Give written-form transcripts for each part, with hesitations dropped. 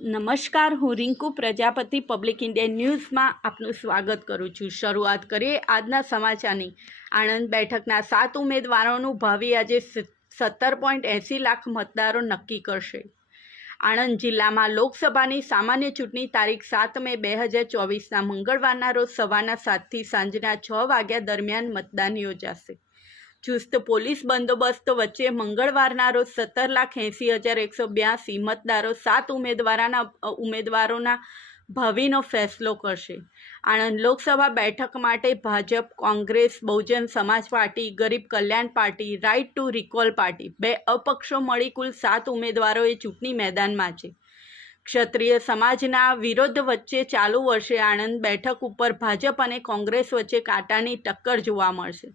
નમસ્કાર, હું Rinku Prajapati public Indian ન્યૂઝમાં આપનું સ્વાગત કરું છું। શરૂઆત કરીએ આજના સમાચારની। આણંદ બેઠકના 7 ઉમેદવારોનું ભાવિ આજે 17.80 લાખ મતદારો નક્કી કરશે। આણંદ જિલ્લામાં લોકસભાની સામાન્ય ચૂંટણી તારીખ 7 મે 2024ના મંગળવારના રોજ સવારના 7થી સાંજના 6 વાગ્યા દરમિયાન મતદાન યોજાશે। ચુસ્ત પોલીસ બંદોબસ્ત વચ્ચે મંગળવારના રોજ 17,80,182 મતદારો 7 ઉમેદવારોના ભાવિનો ફેસલો કરશે। આણંદ લોકસભા બેઠક માટે Bhajap, Congress, Bahujan Samaj party, Garib Kalyan party, right to recall party, 2 અપક્ષો મળી કુલ 7 ઉમેદવારોએ ચૂંટણી મેદાનમાં છે। ક્ષત્રિય સમાજના વિરોધ વચ્ચે ચાલુ વર્ષે આણંદ બેઠક ઉપર ભાજપ અને કોંગ્રેસ વચ્ચે કાંટાની ટક્કર જોવા મળશે।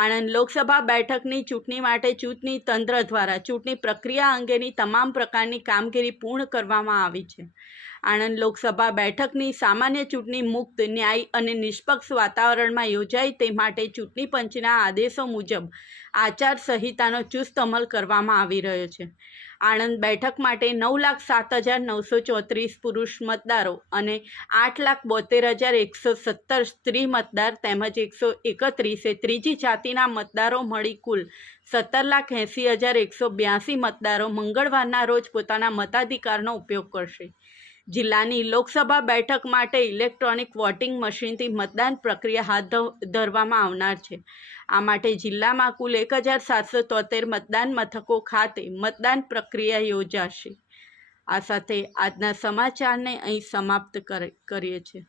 આણંદ લોકસભા બેઠકની ચૂંટણી માટે ચૂંટણી તંત્ર દ્વારા ચૂંટણી પ્રક્રિયા અંગેની તમામ પ્રકારની કામગીરી પૂર્ણ કરવામાં આવી છે। આણંદ લોકસભા બેઠકની સામાન્ય ચૂંટણી મુક્ત, ન્યાયી અને નિષ્પક્ષ વાતાવરણમાં યોજાય તે માટે ચૂંટણી પંચના આદેશો મુજબ આચારસંહિતાનો ચુસ્ત અમલ કરવામાં આવી રહ્યો છે। આણંદ બેઠક માટે 9,07,934 પુરુષ મતદારો અને 8,72,117 સ્ત્રી મતદાર તેમજ 131 ત્રીજી જાતિના મતદારો મળી કુલ 17,80,182 મતદારો મંગળવારના રોજ પોતાના મતાધિકારનો ઉપયોગ કરશે। જિલ્લાની લોકસભા બેઠક માટે ઇલેક્ટ્રોનિક વોટિંગ મશીનથી મતદાન પ્રક્રિયા હાથ ધરવામાં આવનાર છે। આ માટે જિલ્લામાં કુલ 1,773 મતદાન મથકો ખાતે મતદાન પ્રક્રિયા યોજાશે। આ સાથે આજના સમાચારને અહીં સમાપ્ત કરીએ છીએ।